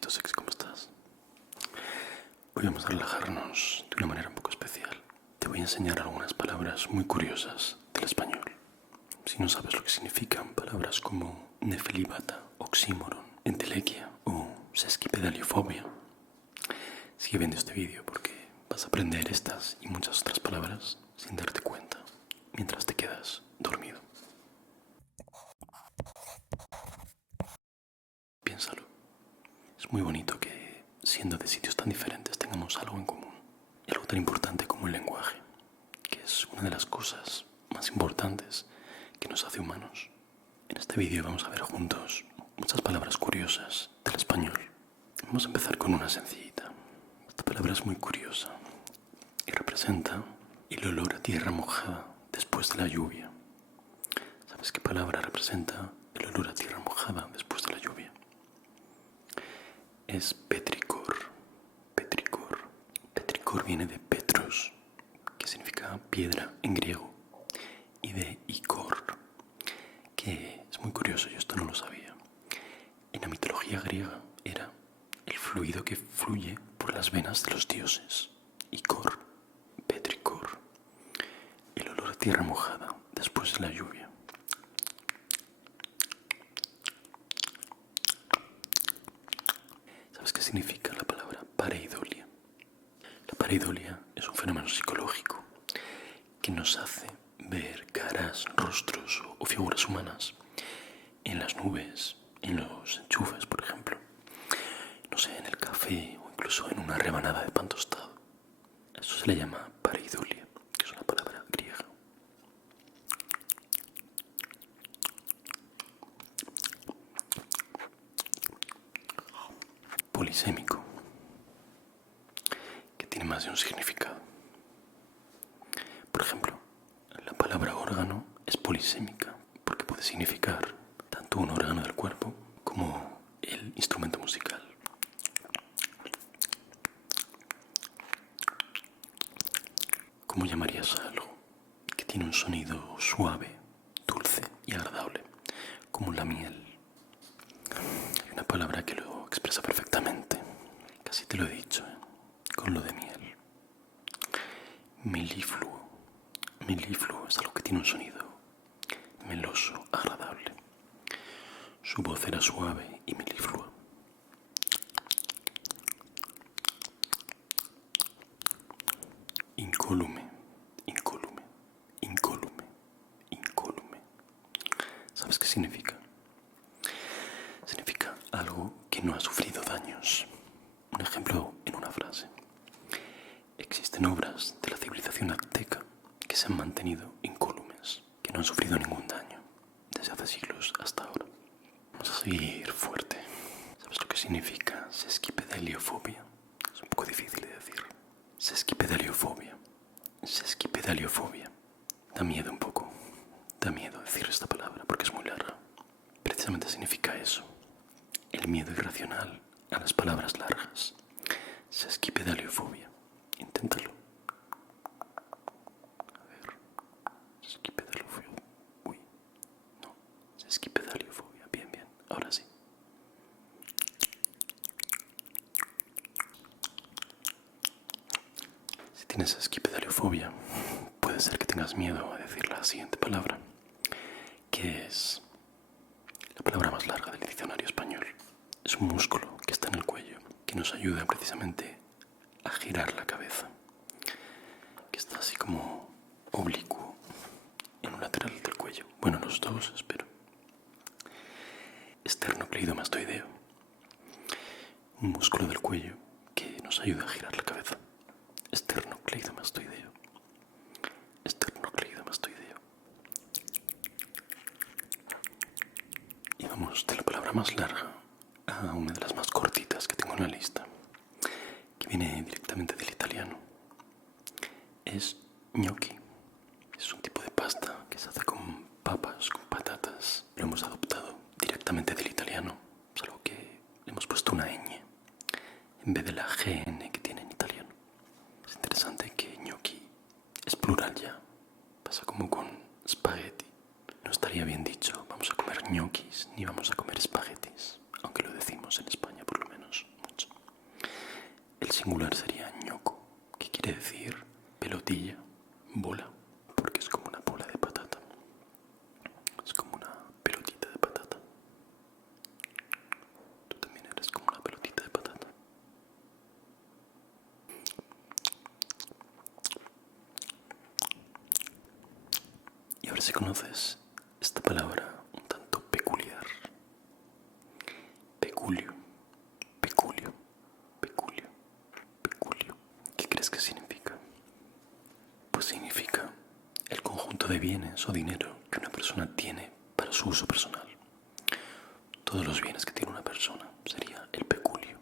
Cachito sexy, ¿cómo estás? Hoy vamos a relajarnos de una manera un poco especial. Te voy a enseñar algunas palabras muy curiosas del español. Si no sabes lo que significan palabras como nefelibata, oxímoron, entelequia o sesquipedaliofobia, sigue viendo este vídeo porque vas a aprender estas y muchas otras palabras sin darte cuenta mientras te quedas dormido. Piénsalo. Es muy bonito que, siendo de sitios tan diferentes, tengamos algo en común. Y algo tan importante como el lenguaje, que es una de las cosas más importantes que nos hace humanos. En este vídeo vamos a ver juntos muchas palabras curiosas del español. Vamos a empezar con una sencillita. Esta palabra es muy curiosa y representa el olor a tierra mojada después de la lluvia. ¿Sabes qué palabra representa el olor a tierra mojada después de la lluvia? Es petricor. Petricor. Petricor viene de petros, que significa piedra en griego, y de icor, que es muy curioso, yo esto no lo sabía. En la mitología griega era el fluido que fluye por las venas de los dioses. Icor, petricor, el olor a tierra mojada después de la lluvia. ¿Sabes qué significa la palabra pareidolia? La pareidolia es un fenómeno psicológico que nos hace ver caras, rostros o figuras humanas en las nubes, en los enchufes, por ejemplo, no sé, en el café o incluso en una rebanada de pan tostado. Eso se le llama pareidolia, que es una palabra griega. Polisémico, que tiene más de un significado. Por ejemplo, la palabra órgano es polisémica porque puede significar tanto un órgano del cuerpo como el instrumento musical. ¿Cómo llamarías a algo que tiene un sonido suave, dulce y agradable, como la miel? Hay una palabra que lo expresa perfectamente. Casi te lo he dicho, con lo de miel. Melifluo. Melifluo es algo que tiene un sonido meloso, agradable. Su voz era suave y meliflua. Incólume, incólume, incólume, incólume. ¿Sabes qué significa? Significa algo que no ha sufrido daños. Un ejemplo en una frase. Existen obras de la civilización azteca que se han mantenido incólumes, que no han sufrido ningún daño desde hace siglos hasta ahora. Vamos a seguir fuerte. ¿Sabes lo que significa sesquipedaliofobia? Es un poco difícil de decir. Sesquipedaliofobia. Sesquipedaliofobia. Da miedo un poco. Da miedo decir esta palabra porque es muy larga. Precisamente significa eso. El miedo irracional a las palabras largas. Sesquipedaliofobia. Inténtalo. A ver. Sesquipedaliofobia. Uy. No. Sesquipedaliofobia. Bien, bien. Ahora sí. Si tienes sesquipedaliofobia, puede ser que tengas miedo a decir la siguiente palabra, que es la palabra más larga del diccionario español. Es un músculo que está en el cuello, que nos ayuda precisamente a girar la cabeza, que está así como oblicuo en un lateral del cuello. Bueno, los dos, espero. Esternocleidomastoideo, un músculo del cuello que nos ayuda a girar la cabeza. Esternocleidomastoideo. Esternocleidomastoideo. Y vamos de la palabra más larga a una de las más cortitas que tengo en la lista, que viene directamente del italiano. Es gnocchi. Es un tipo de pasta que se hace con papas, con patatas. Lo hemos adoptado directamente del italiano, solo que le hemos puesto una ñ en vez de la gn que tiene en italiano. Es interesante que gnocchi es plural ya. Pasa como con spaghetti. No estaría bien dicho vamos a comer ñoquis ni vamos a comer espaguetis, aunque lo decimos en España por lo menos. singular sería ñoco, que quiere decir pelotilla, bola, porque es como una bola de patata. Es como una pelotita de patata. Tú también eres como una pelotita de patata. Y a ver si conoces esta palabra un tanto peculiar. Peculio, peculio, peculio, peculio. ¿Qué crees que significa? Pues significa el conjunto de bienes o dinero que una persona tiene para su uso personal. Todos los bienes que tiene una persona sería el peculio.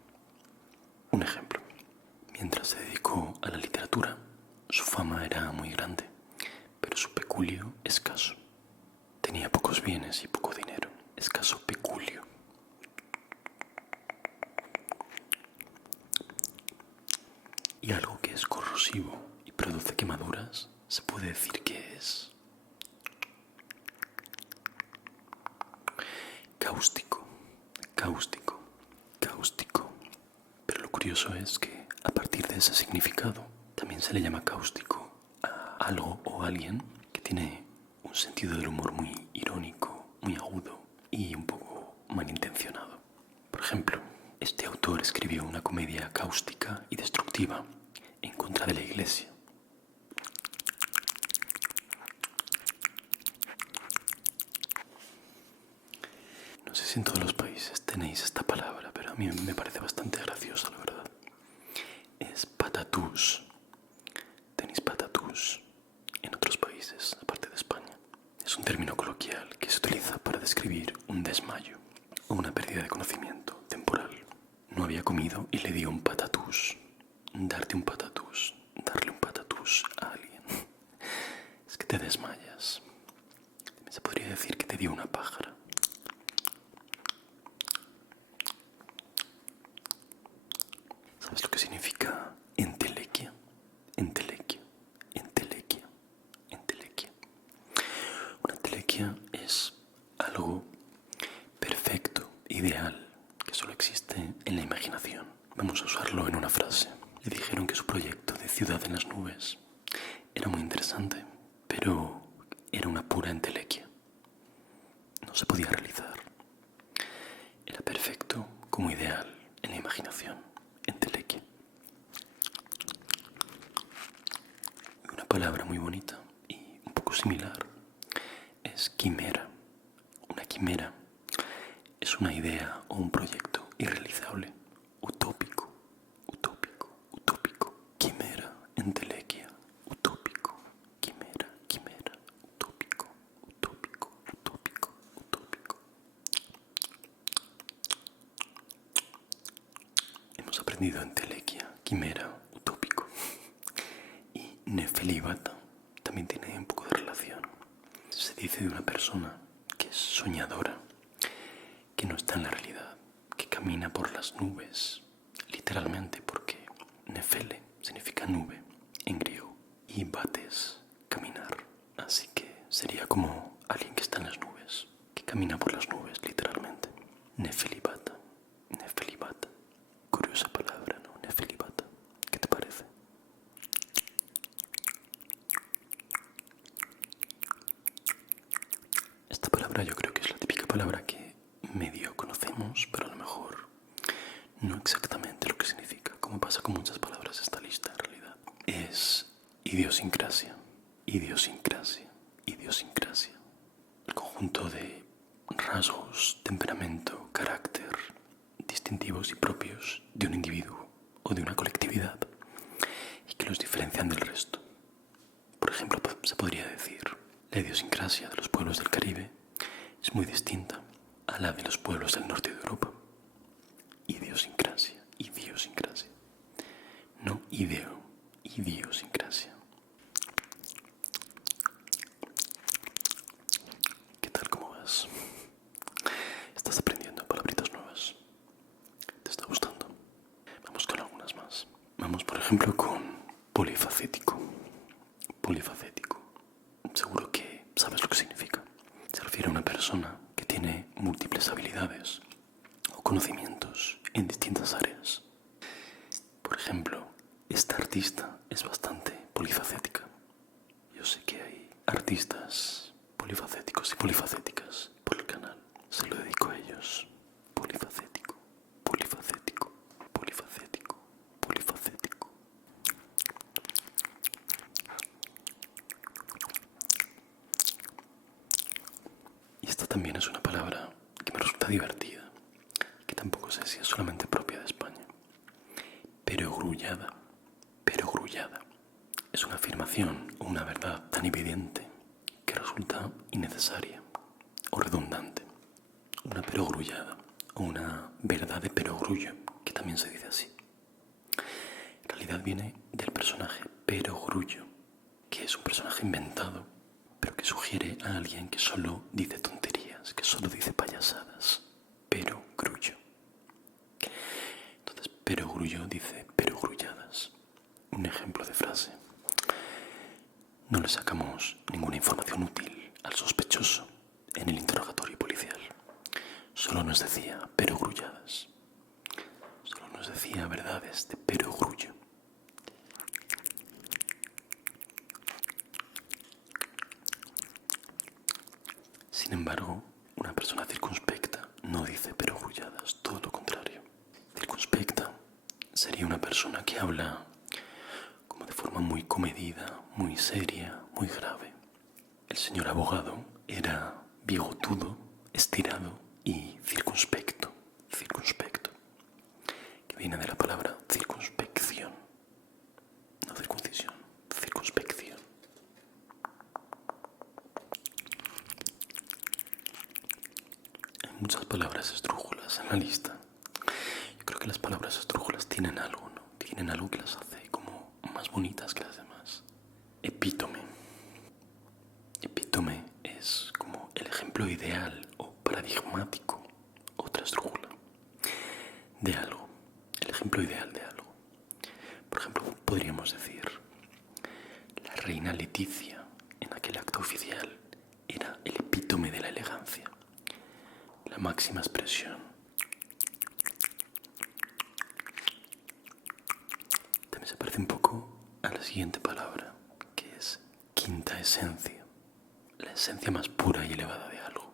Un ejemplo. Mientras se dedicó a la literatura, su fama era muy grande, pero su peculio escaso. Tenía pocos bienes y poco dinero. Escaso peculio. Y algo que es corrosivo y produce quemaduras, se puede decir que es cáustico, cáustico, cáustico. Pero lo curioso es que a partir de ese significado también se le llama cáustico a algo o alguien que tiene un sentido del humor muy irónico, muy agudo y un poco malintencionado. Por ejemplo, este autor escribió una comedia cáustica y destructiva en contra de la Iglesia. No sé si en todos los países tenéis esta palabra, pero a mí me parece bastante graciosa, la verdad. Es patatús. Tenéis patatús en otros países, aparte de España. Es un término coloquial que se utiliza para describir un desmayo o una pérdida de conocimiento temporal. No había comido y le dio un patatús. Darte un patatús, darle un patatús a alguien. Es que te desmayas. Se podría decir que te dio una pájara. ¿Sabes lo que significa entelequia? Entelequia, entelequia, entelequia. Una entelequia es algo perfecto, ideal, que solo existe en la imaginación. Vamos a usarlo en una frase. Le dijeron que su proyecto de ciudad en las nubes era muy interesante, pero era una pura entelequia. No se podía realizar. Era perfecto como ideal en la imaginación. Entelequia. Una palabra muy bonita y un poco similar es quimera. Una quimera es una idea o un proyecto irrealizable, utópico, utópico, utópico. Quimera, entelequia, utópico, quimera, quimera, utópico, utópico, utópico, utópico. Hemos aprendido entelequia, quimera, utópico. Y nefelibata también tiene un poco de relación. Se dice de una persona que es soñadora, que no está en la realidad, que camina por las nubes, literalmente, porque nefele significa nube en griego y bates, caminar. Así que sería como alguien que está en las nubes, que camina por las nubes, literalmente. Nefelibata, nefelibata. Curiosa palabra, ¿no? Nefelibata. ¿Qué te parece? Esta palabra yo creo que es la típica palabra que medio conocemos, pero a lo mejor no exactamente lo que significa, como pasa con muchas palabras de esta lista en realidad. Es idiosincrasia, idiosincrasia, idiosincrasia. El conjunto de rasgos, temperamento, carácter distintivos y propios de un individuo o de una colectividad y que los diferencian del resto. Por ejemplo, se podría decir, la idiosincrasia de los pueblos del Caribe es muy distinta a la de los pueblos del norte de Europa. Idiosincrasia, idiosincrasia. No ideo, idiosincrasia. ¿Qué tal? ¿Cómo vas? ¿Estás aprendiendo palabritas nuevas? ¿Te está gustando? Vamos con algunas más. Vamos, por ejemplo, con polifacético. Polifacético. Seguro que sabes lo que significa. Se refiere a una persona que tiene múltiples habilidades o conocimientos en distintas áreas. Por ejemplo, esta artista es bastante polifacética. Yo sé que hay artistas polifacéticos y polifacéticas por el canal. Se lo dedico a ellos. Polifacético, polifacético, polifacético, polifacético. Y esta también es una palabra que me resulta divertida, que tampoco sé si es solamente propia de España. Perogrullada. Perogrullada. Es una afirmación o una verdad tan evidente que resulta innecesaria o redundante. Una perogrullada o una verdad de perogrullo, que también se dice así. En realidad viene del personaje Perogrullo, que es un personaje inventado, pero que sugiere a alguien que solo dice tonterías, que solo dice payasadas. Perogrullo. Entonces, Perogrullo dice perogrulladas. Un ejemplo de frase. No le sacamos ninguna información útil al sospechoso en el interrogatorio policial. Solo nos decía perogrulladas. Solo nos decía verdades de perogrullo. Sin embargo, una persona circunspecta no dice perogrulladas, todo lo contrario. Circunspecta sería una persona que habla como de forma muy comedida, muy seria, muy grave. El señor abogado era bigotudo, estirado y circunspecto. Circunspecto, que viene de la palabra circunspección, no circuncisión, circunspección. Hay muchas palabras esdrújulas en la lista. Yo creo que las palabras esdrújulas tienen algo, ¿no? Tienen algo que las hace como más bonitas que las demás. Epítome. Epítome es como el ejemplo ideal o paradigmático, otra esdrújula, de algo. El ejemplo ideal de algo. Por ejemplo, podríamos decir, la reina Leticia en aquel acto oficial era el epítome de la elegancia, la máxima expresión. También se parece un poco a la siguiente palabra, que es quinta esencia, la esencia más pura y elevada de algo.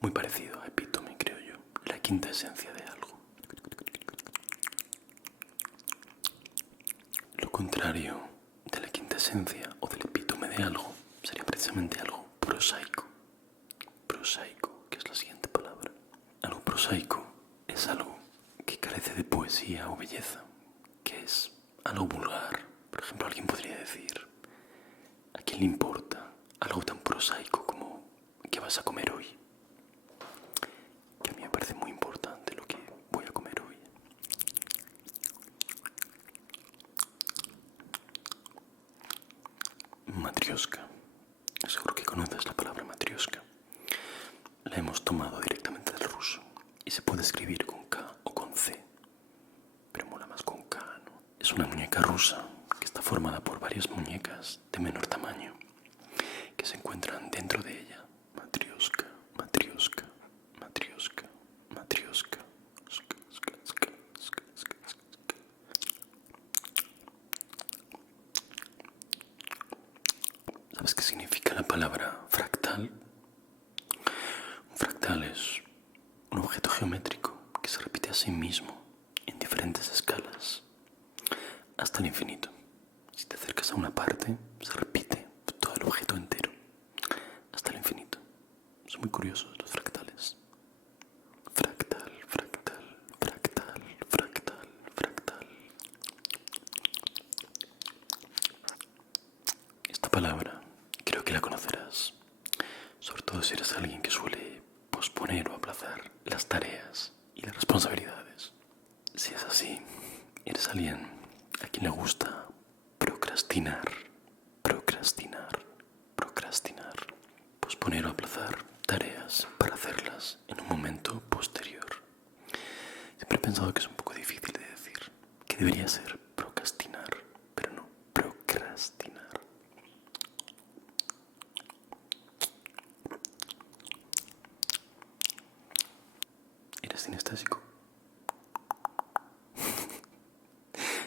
Muy parecido a epítome, creo yo, la quinta esencia de algo. Lo contrario de la quinta esencia o del epítome de algo sería precisamente algo prosaico. Prosaico, que es la siguiente palabra. Algo prosaico es algo que carece de poesía o belleza, que es algo vulgar. Por ejemplo, alguien podría decir, ¿a quién le importa algo tan prosaico como qué vas a comer hoy? Que a mí me parece muy importante lo que voy a comer hoy. Matrioska. Seguro que conoces la palabra matrioska. La hemos tomado directamente del ruso y se puede escribir con K o con C, pero mola más con K, ¿no? Es una muñeca rusa que está formada por varias muñecas de menor tamaño que se encuentran dentro de ella. Matrioska, matrioska, matrioska, matrioska. ¿Sabes qué significa la palabra fractal? Un fractal es un objeto geométrico que se repite a sí mismo en diferentes escalas hasta el infinito. Si te acercas a una parte, se repite todo el objeto entero hasta el infinito. Son muy curiosos los fractales. Fractal, fractal, fractal, fractal, fractal. Esta palabra creo que la conocerás, sobre todo si eres alguien que suele posponer o aplazar las tareas y las responsabilidades. Si es así, eres alguien a quien le gusta procrastinar, procrastinar, procrastinar, posponer o aplazar tareas para hacerlas en un momento posterior. Siempre he pensado que es un poco difícil de decir, que debería ser procrastinar, pero no, procrastinar. ¿Eres sinestésico?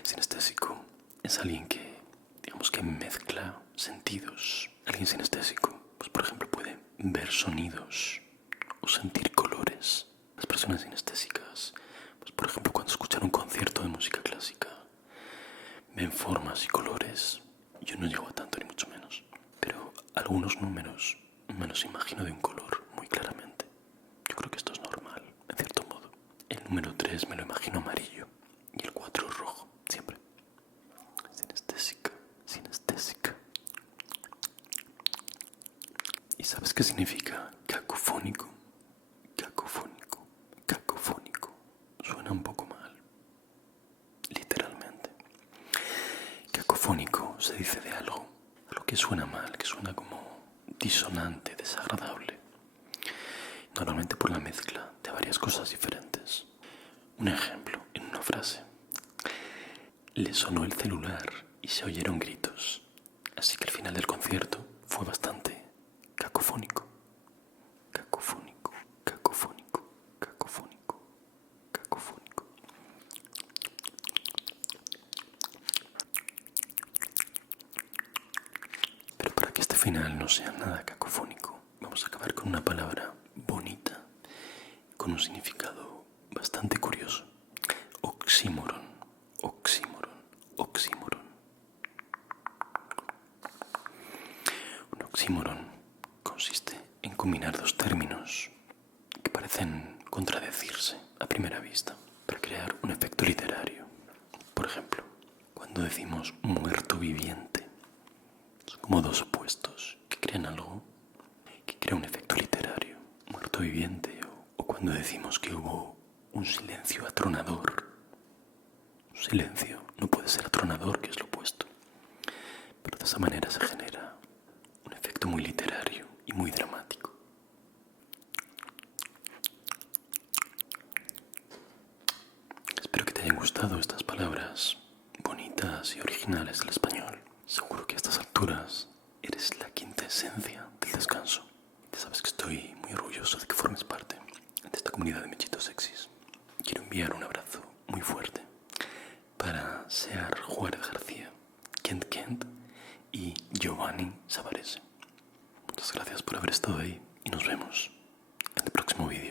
sinestésico es alguien que, digamos que mezcla sentidos. Alguien sinestésico, pues por ejemplo, puede ver sonidos o sentir colores. Las personas sinestésicas, pues por ejemplo, cuando escuchan un concierto de música clásica, ven formas y colores. Yo no llego a tanto, ni mucho menos, pero algunos números me los imagino de un color muy claramente. Yo creo que esto es normal, en cierto modo. El número 3 me lo imagino amarillo y el 4 rojo, siempre. Sinestésica, sinestésica. ¿Y sabes qué significa cacofónico? Cacofónico, cacofónico. Suena un poco mal, literalmente. Cacofónico se dice de algo que suena mal, que suena como disonante, desagradable. Normalmente por la mezcla de varias cosas diferentes. Un ejemplo en una frase. Le sonó el celular y se oyeron gritos. Así que al final del concierto fue bastante cacofónico. Cacofónico, cacofónico, cacofónico, cacofónico. Pero para que este final no sea nada cacofónico, vamos a acabar con una palabra bonita, con un significado bastante curioso. Oxímoron, oxímoron, oxímoron. Un oxímoron consiste en combinar dos términos que parecen contradecirse a primera vista para crear un efecto literario. Por ejemplo, cuando decimos muerto viviente, son como dos opuestos que crean algo que crea un efecto literario. Muerto viviente, o cuando decimos que hubo un silencio atronador. Un silencio no puede ser atronador, que es lo opuesto, pero de esa manera se genera un efecto muy literario y muy dramático. Espero que te hayan gustado estas palabras bonitas y originales del español. Seguro que a estas alturas eres la quinta esencia del descanso. Ya sabes que estoy muy orgulloso de que formes parte de esta comunidad de mechitos sexys. Quiero enviar un abrazo muy fuerte para Sear Juárez García, Kent Kent y Giovanni Savarese. Muchas gracias por haber estado ahí y nos vemos en el próximo vídeo.